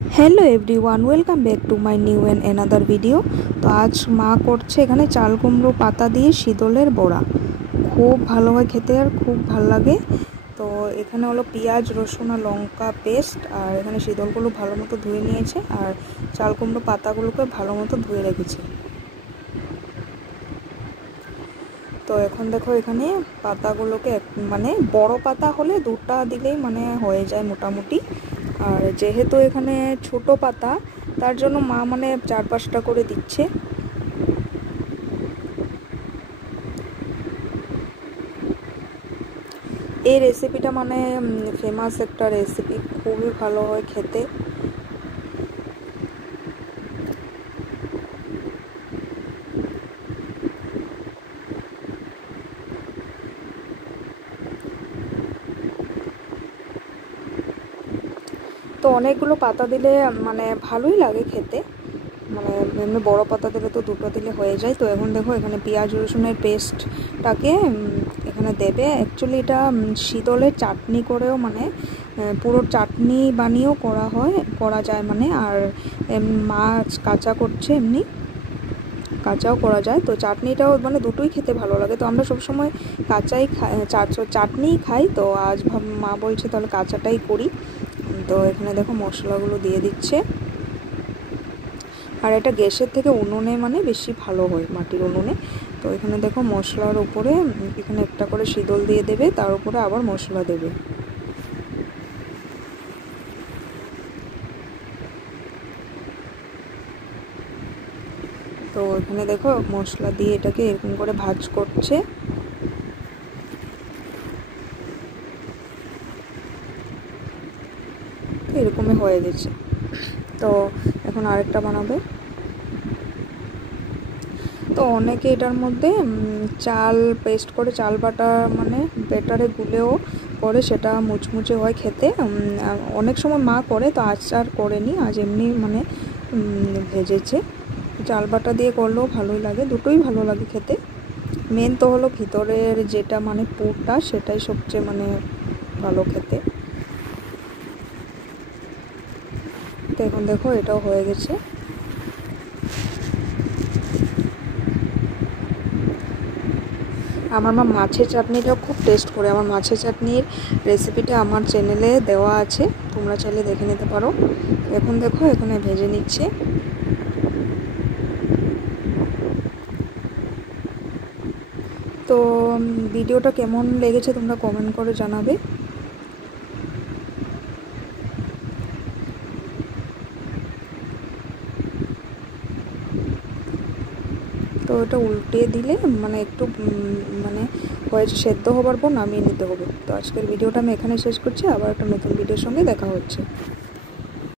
Hello everyone, welcome back to my new and another video. তো আজ মা করছে এখানে চাল কুমড়ো পাতা দিয়ে শীতলের বড়া। খুব ভালো হয় খেতে আর খুব ভালো লাগে। তো এখানে হলো পেঁয়াজ, রসুন আর লঙ্কা পেস্ট, আর এখানে শীতলগুলো ভালো মতো ধুয়ে নিয়েছে আর চাল কুমড়ো পাতাগুলোকে ভালো মতো ধুয়ে রেখেছে। তো এখন দেখো এখানে পাতাগুলোকে মানে বড় পাতা হলে দুটা দিলেই মানে হয়ে যায় মোটামুটি। আর যেহেতু এখানে ছোট পাতা, তার জন্য মা মানে 4-5টা করে দিচ্ছে। এই রেসিপিটা মানে ফেমাস একটা রেসিপি, খুবই ভালো হয় খেতে। তো অনেকগুলো পাতা দিলে মানে ভালোই লাগে খেতে, মানে এমনি বড় পাতা দিলে তো দুটো দিলে হয়ে যায়। তো এখন দেখো এখানে পেঁয়াজ রসুনের পেস্টটাকে এখানে দেবে। অ্যাকচুয়ালি এটা শীতলের চাটনি করেও মানে পুরো চাটনি বানিয়েও করা যায় মানে। আর মাছ কাঁচা করছে, এমনি কাঁচাও করা যায়। তো চাটনিটাও মানে দুটোই খেতে ভালো লাগে। তো আমরা সবসময় কাঁচাই চাটনিই খাই। তো আজ মা বলছে তাহলে কাঁচাটাই করি। তো এখানে দেখো মশলাগুলো দিয়ে দিচ্ছে। আর এটা গ্যাসের থেকে উনুনে মানে বেশি ভালো হয়, মাটির উনুনে। তো এখানে দেখো মশলার উপরে এখানে একটা করে শীতল দিয়ে দেবে, তার উপরে আবার মশলা দেবে। তো এখানে দেখো মশলা দিয়ে এটাকে এরকম করে ভাজ করছে। এরকমই হয়ে গেছে। তো এখন আরেকটা বানাবে। তো অনেকে এটার মধ্যে চাল পেস্ট করে, চাল বাটা মানে বেটারে গুলেও করে, সেটা মুচমুচে হয় খেতে। অনেক সময় মা করে, তো আজ আর করেনি, আজ এমনি মানে ভেজেছে। চাল বাটা দিয়ে করলেও ভালোই লাগে, দুটোই ভালো লাগে খেতে। মেন তো হলো ভিতরের যেটা মানে পুরটা, সেটাই সবচেয়ে মানে ভালো খেতে। তো এখন দেখো এটাও হয়ে গেছে। আমার মা মাছের চাটনিটাও খুব টেস্ট করে। আমার মাছের চাটনির রেসিপিটা আমার চ্যানেলে দেওয়া আছে, তোমরা চাইলে দেখে নিতে পারো। এখন দেখো এখানে ভেজে নিচ্ছে। তো ভিডিওটা কেমন লেগেছে তোমরা কমেন্ট করে জানাবে। তো এটা উল্টে দিলে মানে একটু মানে হয়েছে, সেদ্ধ হবার পর নামিয়ে নিতে হবে। তো আজকের ভিডিওটা আমি এখানে শেষ করছি, আবার একটা নতুন ভিডিওর সঙ্গে দেখা হচ্ছে।